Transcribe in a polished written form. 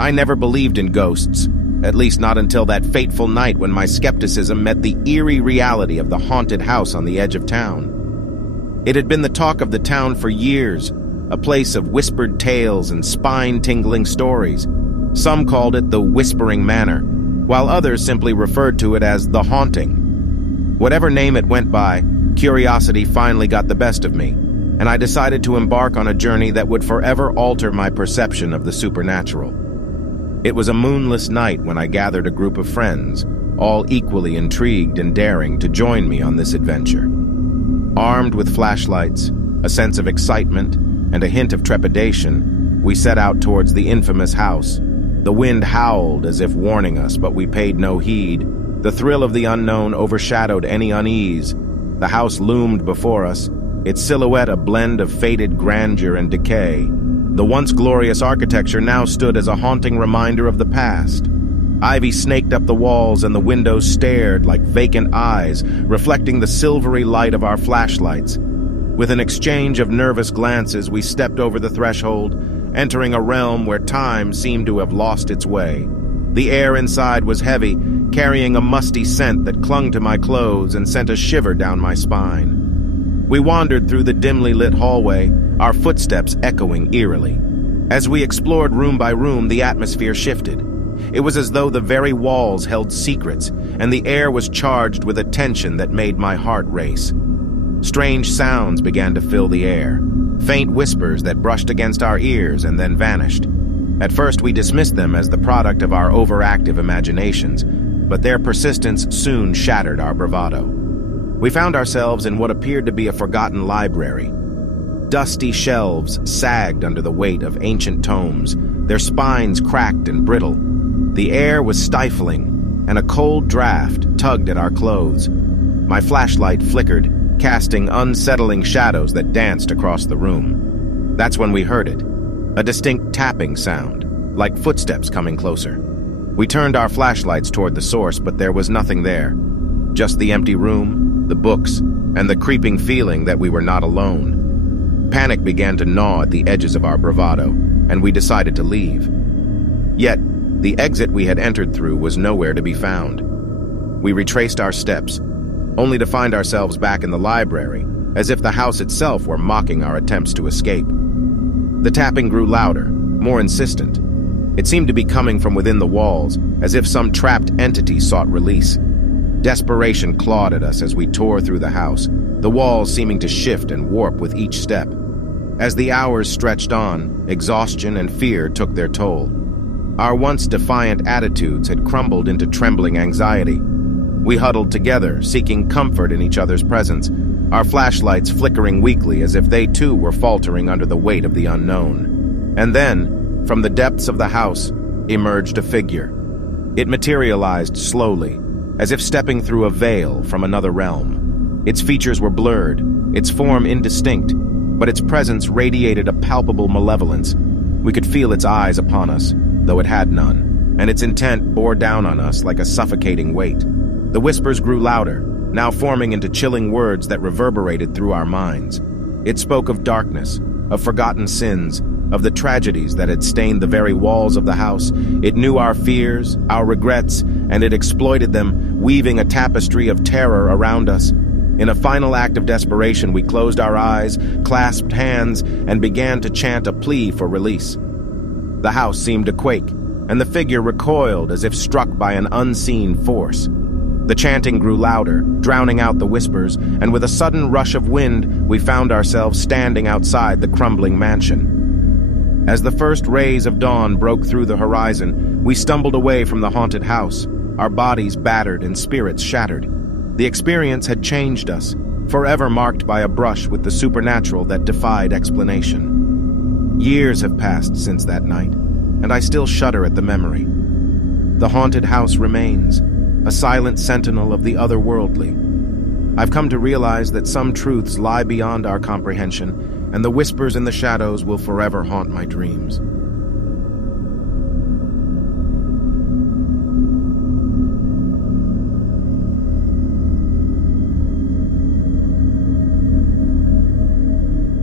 I never believed in ghosts, at least not until that fateful night when my skepticism met the eerie reality of the haunted house on the edge of town. It had been the talk of the town for years, a place of whispered tales and spine-tingling stories. Some called it the Whispering Manor, while others simply referred to it as the Haunting. Whatever name it went by, curiosity finally got the best of me, and I decided to embark on a journey that would forever alter my perception of the supernatural. It was a moonless night when I gathered a group of friends, all equally intrigued and daring to join me on this adventure. Armed with flashlights, a sense of excitement, and a hint of trepidation, we set out towards the infamous house. The wind howled as if warning us, but we paid no heed. The thrill of the unknown overshadowed any unease. The house loomed before us, its silhouette a blend of faded grandeur and decay. The once glorious architecture now stood as a haunting reminder of the past. Ivy snaked up the walls and the windows stared like vacant eyes, reflecting the silvery light of our flashlights. With an exchange of nervous glances, we stepped over the threshold, entering a realm where time seemed to have lost its way. The air inside was heavy, carrying a musty scent that clung to my clothes and sent a shiver down my spine. We wandered through the dimly lit hallway, our footsteps echoing eerily. As we explored room by room, the atmosphere shifted. It was as though the very walls held secrets, and the air was charged with a tension that made my heart race. Strange sounds began to fill the air, faint whispers that brushed against our ears and then vanished. At first, we dismissed them as the product of our overactive imaginations, but their persistence soon shattered our bravado. We found ourselves in what appeared to be a forgotten library. Dusty shelves sagged under the weight of ancient tomes, their spines cracked and brittle. The air was stifling, and a cold draft tugged at our clothes. My flashlight flickered, casting unsettling shadows that danced across the room. That's when we heard it, a distinct tapping sound, like footsteps coming closer. We turned our flashlights toward the source, but there was nothing there. Just the empty room, the books, and the creeping feeling that we were not alone. Panic began to gnaw at the edges of our bravado, and we decided to leave. Yet, the exit we had entered through was nowhere to be found. We retraced our steps, only to find ourselves back in the library, as if the house itself were mocking our attempts to escape. The tapping grew louder, more insistent. It seemed to be coming from within the walls, as if some trapped entity sought release. Desperation clawed at us as we tore through the house, the walls seeming to shift and warp with each step. As the hours stretched on, exhaustion and fear took their toll. Our once defiant attitudes had crumbled into trembling anxiety. We huddled together, seeking comfort in each other's presence, our flashlights flickering weakly as if they too were faltering under the weight of the unknown. And then, from the depths of the house, emerged a figure. It materialized slowly, as if stepping through a veil from another realm. Its features were blurred, its form indistinct, but its presence radiated a palpable malevolence. We could feel its eyes upon us, though it had none, and its intent bore down on us like a suffocating weight. The whispers grew louder, now forming into chilling words that reverberated through our minds. It spoke of darkness, of forgotten sins, of the tragedies that had stained the very walls of the house. It knew our fears, our regrets, and it exploited them, weaving a tapestry of terror around us. In a final act of desperation, we closed our eyes, clasped hands, and began to chant a plea for release. The house seemed to quake, and the figure recoiled as if struck by an unseen force. The chanting grew louder, drowning out the whispers, and with a sudden rush of wind, we found ourselves standing outside the crumbling mansion. As the first rays of dawn broke through the horizon, we stumbled away from the haunted house, our bodies battered and spirits shattered. The experience had changed us, forever marked by a brush with the supernatural that defied explanation. Years have passed since that night, and I still shudder at the memory. The haunted house remains, a silent sentinel of the otherworldly. I've come to realize that some truths lie beyond our comprehension, and the whispers in the shadows will forever haunt my dreams.